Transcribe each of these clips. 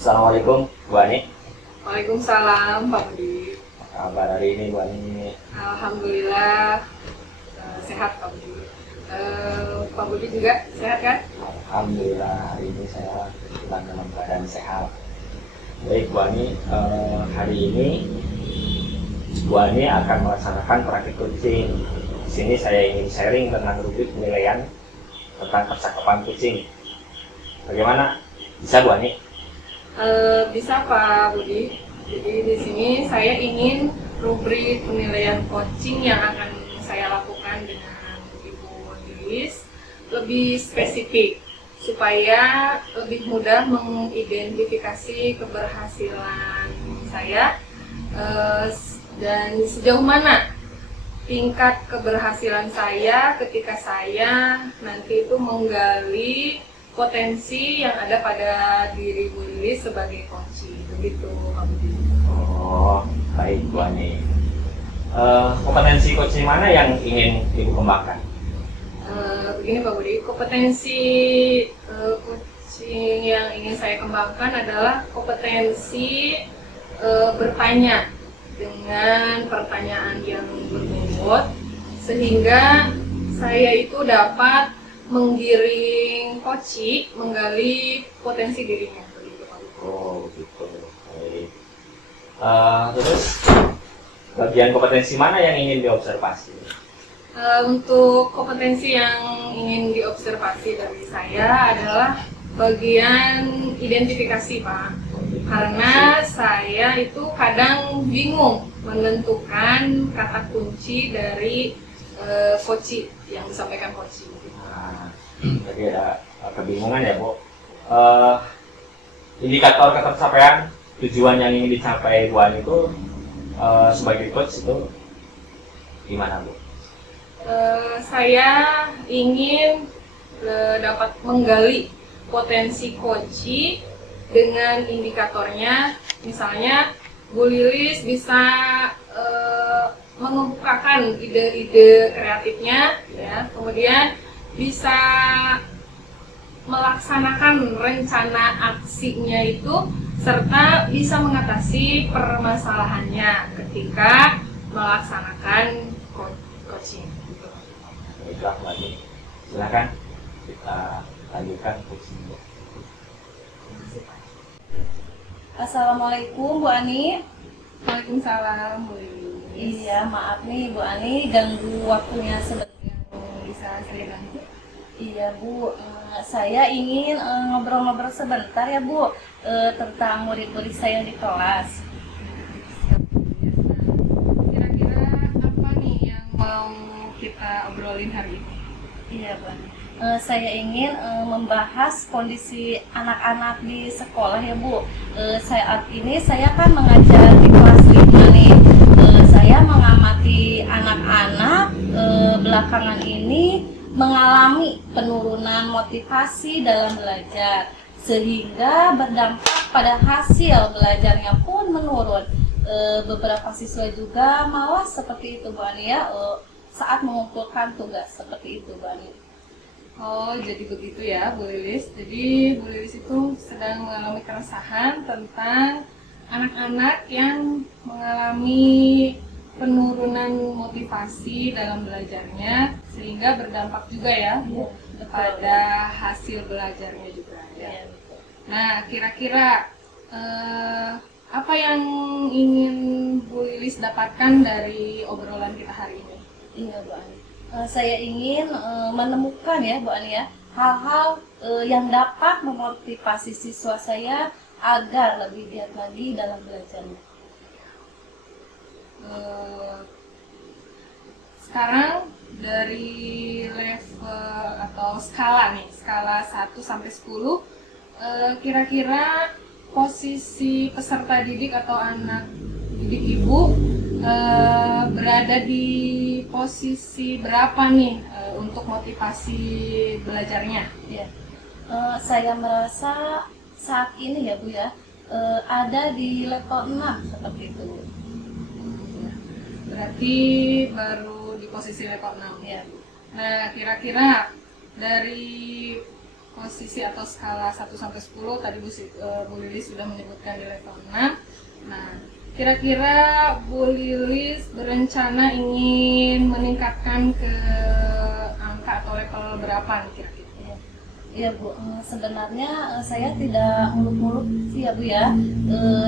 Assalamualaikum Bu Ani. Waalaikumsalam Pak Budi. Apa kabar hari ini Bu Ani? Alhamdulillah sehat Pak Budi. Pak Budi juga sehat kan? Alhamdulillah hari ini saya dalam keadaan sehat. Baik Bu Ani, hari ini Bu Ani akan melaksanakan praktik kucing. Di sini saya ingin sharing tentang rubrik penilaian tentang percakapan kucing. Bagaimana? Bisa Bu Ani? Bisa Pak Budi. Jadi di sini saya ingin rubrik penilaian coaching yang akan saya lakukan dengan Ibu Lilis lebih spesifik supaya lebih mudah mengidentifikasi keberhasilan saya dan sejauh mana tingkat keberhasilan saya ketika saya nanti itu menggali potensi yang ada pada diri Bu Lilis sebagai coaching, begitu Pak Budi. Oh, baik Bu Ani. Kompetensi coaching mana yang ingin Ibu kembangkan? Begini Pak Budi, kompetensi coaching yang ingin saya kembangkan adalah kompetensi bertanya dengan pertanyaan yang berbobot sehingga saya itu dapat menggiring coaching, menggali potensi dirinya. Begitu Pak Budi. Oh, begitu. Baik. Terus bagian kompetensi mana yang ingin diobservasi? Untuk kompetensi yang ingin diobservasi dari saya adalah bagian identifikasi Pak. Karena saya itu kadang bingung menentukan kata kunci dari coaching yang disampaikan coaching. Jadi ada kebingungan ya Bu. Indikator ketercapaian tujuan yang ingin dicapai Bu Ani itu sebagai coach itu gimana Bu? Saya ingin dapat menggali potensi coaching dengan indikatornya, misalnya Bu Lilis bisa mengemukakan ide-ide kreatifnya, ya, kemudian bisa melaksanakan rencana aksinya itu serta bisa mengatasi permasalahannya ketika melaksanakan coaching. Baiklah Bu Ani, silakan kita lanjutkan coachingnya. Assalamualaikum Bu Ani. Waalaikumsalam Bu Lilis. Iya, maaf nih Bu Ani ganggu waktunya sebentar. Bisa saya bantu? Iya Bu, saya ingin ngobrol-ngobrol sebentar ya Bu tentang murid-murid saya di kelas. Kira-kira apa nih yang mau kita obrolin hari ini? Iya Bu Ani. Saya ingin membahas kondisi anak-anak di sekolah ya Bu. Saat ini saya kan mengajar di kelas 5 nih. Saya mengamati anak-anak belakangan ini mengalami penurunan motivasi dalam belajar sehingga berdampak pada hasil belajarnya pun menurun. Beberapa siswa juga malas seperti itu Bu Ani ya, saat mengumpulkan tugas seperti itu Bu Ani. Oh, jadi begitu ya Bu Lilis. Jadi Bu Lilis itu sedang mengalami keresahan tentang anak-anak yang mengalami penurunan motivasi dalam belajarnya sehingga berdampak juga ya Bu kepada hasil belajarnya juga ya. Nah, kira-kira apa yang ingin Bu Lilis dapatkan dari obrolan kita hari ini? Iya Bu Ani. Saya ingin menemukan ya Bu Ani ya hal-hal yang dapat memotivasi siswa saya agar lebih giat lagi dalam belajarnya. Sekarang dari level atau skala nih, skala 1 sampai 10, kira-kira posisi peserta didik atau anak didik Ibu berada di posisi berapa nih untuk motivasi belajarnya? Ya. Saya merasa saat ini ya Bu ya ada di level 6 seperti itu. Berarti baru di posisi level 6 Ya. Nah, kira-kira dari posisi atau skala 1 sampai 10 tadi Bu Lilis sudah menyebutkan di level 6. Nah, kira-kira Bu Lilis berencana ingin meningkatkan ke angka atau level berapa nih kira-kira? Iya Bu, sebenarnya saya tidak muluk-muluk sih ya Bu ya.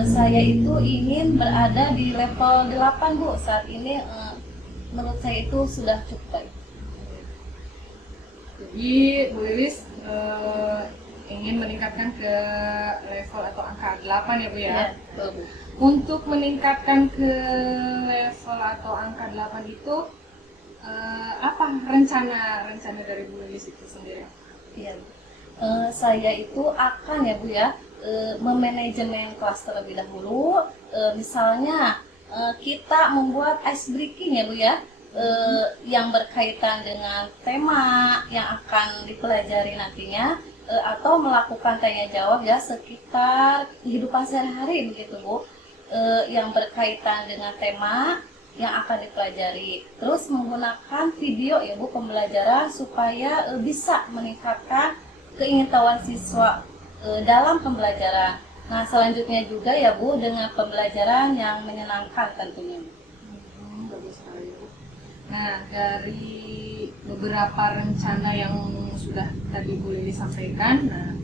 Saya itu ingin berada di level 8 Bu. Saat ini menurut saya itu sudah cukup baik. Jadi Bu Lilis ingin meningkatkan ke level atau angka 8 ya Bu ya? Iya, betul Bu. Untuk meningkatkan ke level atau angka 8 itu apa rencana dari Bu Lilis itu sendiri? Iya, saya itu akan ya Bu ya memanajemen kelas terlebih dahulu. Misalnya kita membuat ice breaking ya Bu ya, yang berkaitan dengan tema yang akan dipelajari nantinya, atau melakukan tanya jawab ya sekitar kehidupan sehari-hari begitu Bu, yang berkaitan dengan tema yang akan dipelajari. Terus menggunakan video ya Bu pembelajaran supaya bisa meningkatkan keingintahuan siswa dalam pembelajaran. Nah selanjutnya juga ya Bu dengan pembelajaran yang menyenangkan tentunya. Bagus sekali Bu. Nah dari beberapa rencana yang sudah tadi Bu Lilis sampaikan, nah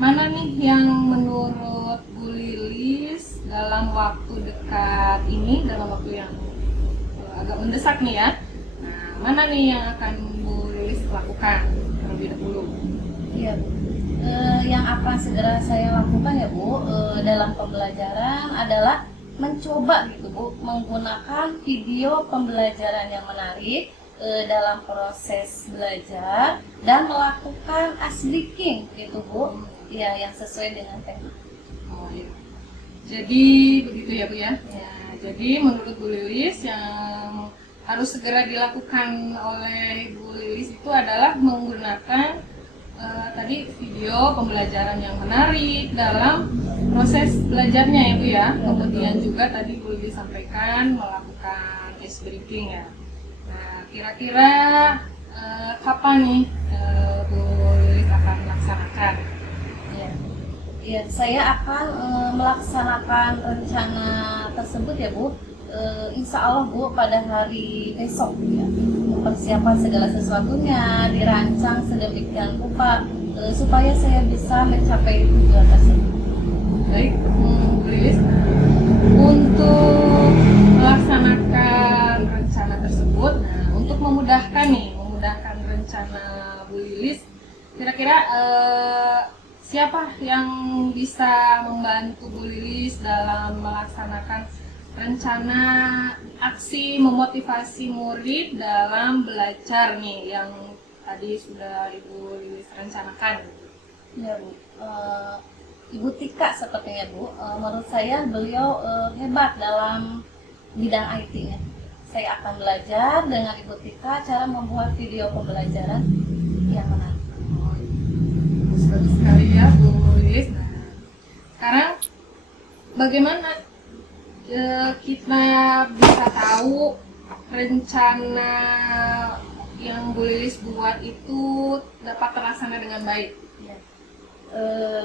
mana nih yang menurut Bu Lilis dalam waktu dekat ini, dalam waktu yang agak mendesak nih ya, nah mana nih yang akan Bu Lilis lakukan terlebih dahulu? Iya Bu. Yang akan segera saya lakukan ya Bu dalam pembelajaran adalah mencoba gitu Bu menggunakan video pembelajaran yang menarik dalam proses belajar dan melakukan ice breaking gitu Bu, ya yang sesuai dengan tema. Oh iya. Jadi begitu ya Bu ya. Ya, jadi menurut Bu Lilis yang harus segera dilakukan oleh Bu Lilis itu adalah menggunakan tadi video pembelajaran yang menarik dalam proses belajarnya ya Bu ya. Kemudian juga tadi Bu Lilis sampaikan melakukan ice breaking ya. Nah kira-kira kapan nih Bu Lilis akan melaksanakan? Ya, saya akan melaksanakan rencana tersebut ya Bu. Insya Allah Bu pada hari besok ya. Persiapan segala sesuatunya dirancang sedemikian rupa supaya saya bisa mencapai tujuan tersebut. Baik, Bu Lilis, untuk melaksanakan rencana tersebut, nah untuk memudahkan rencana Bu Lilis, kira-kira siapa yang bisa membantu Bu Lilis dalam melaksanakan rencana aksi memotivasi murid dalam belajar nih yang tadi sudah Ibu Lilis rencanakan? Ya Bu, Ibu Tika sepertinya Bu, menurut saya beliau hebat dalam bidang IT ya. Saya akan belajar dengan Ibu Tika cara membuat video pembelajaran yang menarik. Bagus sekali ya Bu Lilis. Nah, sekarang bagaimana kita bisa tahu rencana yang Bu Lilis buat itu dapat terlaksana dengan baik? Ya.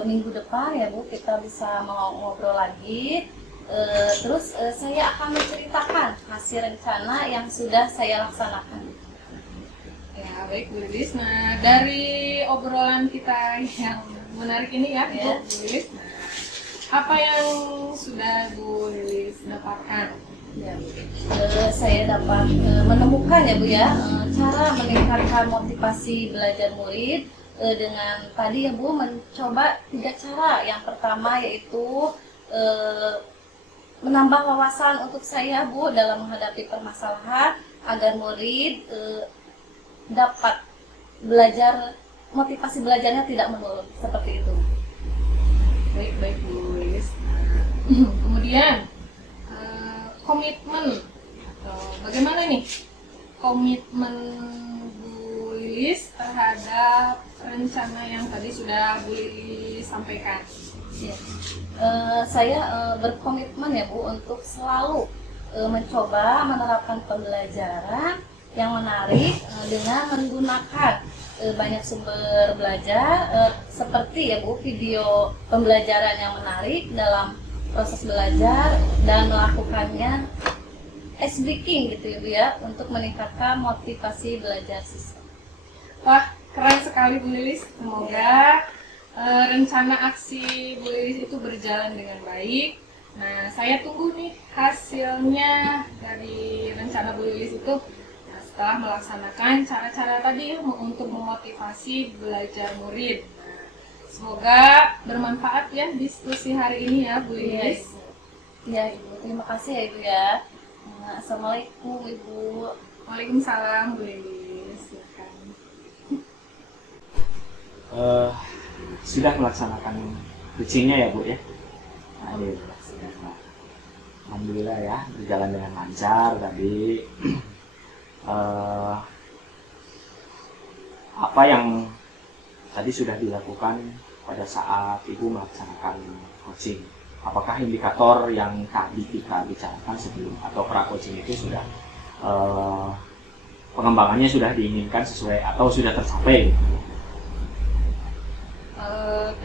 Minggu depan ya Bu kita bisa mau ngobrol lagi. Terus saya akan menceritakan hasil rencana yang sudah saya laksanakan. Ya baik Bu Lilis. Nah dari obrolan kita yang menarik ini ya Bu Lilis, nah, apa yang sudah Bu Lilis dapatkan? Ya, saya dapat menemukan ya Bu ya cara meningkatkan motivasi belajar murid dengan tadi ya Bu mencoba 3 cara. Yang pertama yaitu menambah wawasan untuk saya Bu dalam menghadapi permasalahan agar murid dapat belajar, motivasi belajarnya tidak menurun seperti itu. Baik Bu Lilis. Kemudian komitmen atau bagaimana nih komitmen Bu Lilis terhadap rencana yang tadi sudah Bu Lilis sampaikan? Ya. Saya berkomitmen ya Bu untuk selalu mencoba menerapkan pembelajaran yang menarik dengan menggunakan banyak sumber belajar seperti ya Bu, video pembelajaran yang menarik dalam proses belajar dan melakukannya ice breaking gitu ya Bu ya, untuk meningkatkan motivasi belajar siswa. Wah, keren sekali Bu Lilis. Semoga rencana aksi Bu Lilis itu berjalan dengan baik. Nah, saya tunggu nih hasilnya dari rencana Bu Lilis itu. Nah, setelah melaksanakan cara-cara tadi untuk memotivasi belajar murid. Nah, semoga bermanfaat ya diskusi hari ini ya Bu Lilis. Ya Ibu, terima kasih ya Ibu ya. Assalamualaikum Ibu. Waalaikumsalam Bu Lilis. Silakan. Sudah melaksanakan coachingnya ya Bu ya? Alhamdulillah sudah. Alhamdulillah ya, berjalan dengan lancar tadi. Apa yang tadi sudah dilakukan pada saat Ibu melaksanakan coaching? Apakah indikator yang tadi kita bicarakan sebelum atau pra-coaching itu sudah pengembangannya sudah diinginkan sesuai atau sudah tercapai?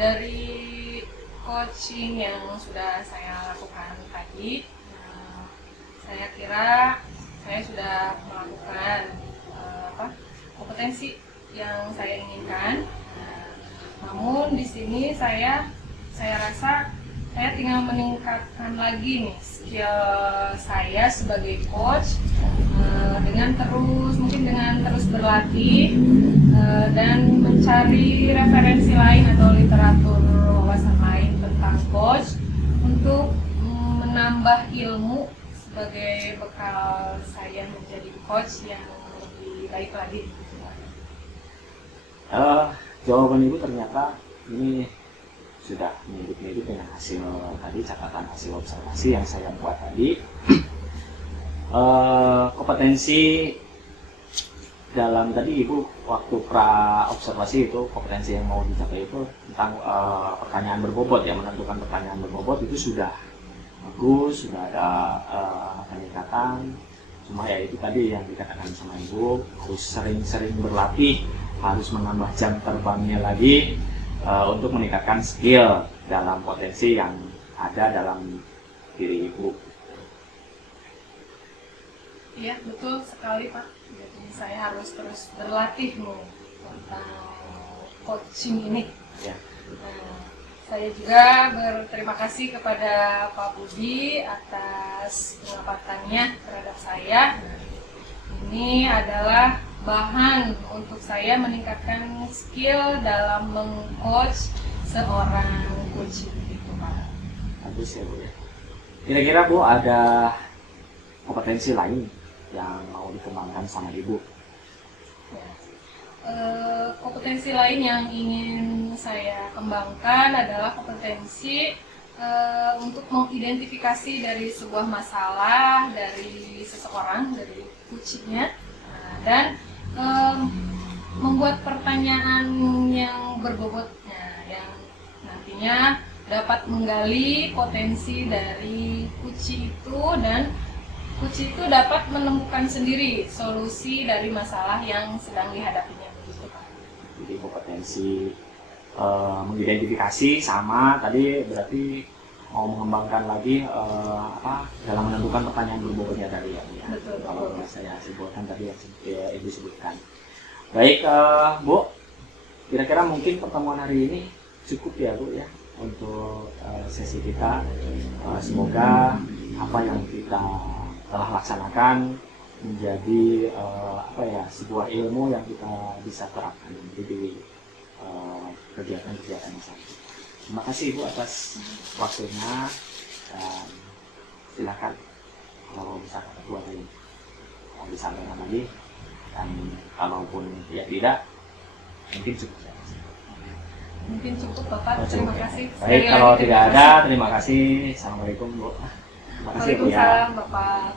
Dari coaching yang sudah saya lakukan tadi, saya kira saya sudah melakukan kompetensi yang saya inginkan. Namun di sini saya rasa saya tinggal meningkatkan lagi nih skill saya sebagai coach dengan terus berlatih dan mencari referensi lain atau literatur wawasan lain tentang coach untuk menambah ilmu sebagai bekal saya menjadi coach yang lebih baik lagi. Jawaban Ibu ternyata ini sudah mirip-mirip dengan hasil tadi, catatan hasil observasi yang saya buat tadi. Kompetensi dalam tadi Ibu waktu pra observasi itu, kompetensi yang mau dicapai itu tentang pertanyaan berbobot ya, menentukan pertanyaan berbobot itu sudah bagus, sudah ada peningkatan. Cuma ya itu tadi yang dikatakan sama Ibu, harus sering-sering berlatih, harus menambah jam terbangnya lagi untuk meningkatkan skill dalam potensi yang ada dalam diri Ibu. Iya, betul sekali Pak. Jadi saya harus terus berlatih nih tentang coaching ini. Ya. Nah, saya juga berterima kasih kepada Pak Budi atas pengapatannya terhadap saya. Ini adalah bahan untuk saya meningkatkan skill dalam meng-coach seorang coaching itu Pak. Bagus ya Bu ya. Kira-kira Bu ada kompetensi lain yang mau dikembangkan sama Ibu? Ya. Kompetensi lain yang ingin saya kembangkan adalah kompetensi untuk mengidentifikasi dari sebuah masalah dari seseorang, dari coachingnya, dan membuat pertanyaan yang berbobotnya, yang nantinya dapat menggali potensi dari coach itu, dan coach itu dapat menemukan sendiri solusi dari masalah yang sedang dihadapinya. Begitu Pak. Jadi kompetensi mengidentifikasi sama tadi berarti mau mengembangkan lagi dalam menentukan pertanyaan berbobotnya tadi ya. Betul. Kalau saya sebutkan tadi yang Ibu sebutkan. Baik Bu, kira-kira mungkin pertemuan hari ini cukup ya Bu ya untuk sesi kita. Semoga apa yang kita telah laksanakan menjadi sebuah ilmu yang kita bisa terapkan di kegiatan-kegiatan yang selanjutnya. Terima kasih Ibu atas waktunya, dan silakan kalau bisa Ketua tadi mau disampaikan lagi, dan kalaupun tidak mungkin cukup. Mungkin cukup Bapak. Terima kasih. Baik, kalau tidak ada, terima kasih. Assalamualaikum Bu. Terima kasih Bu ya. Waalaikumsalam Bapak.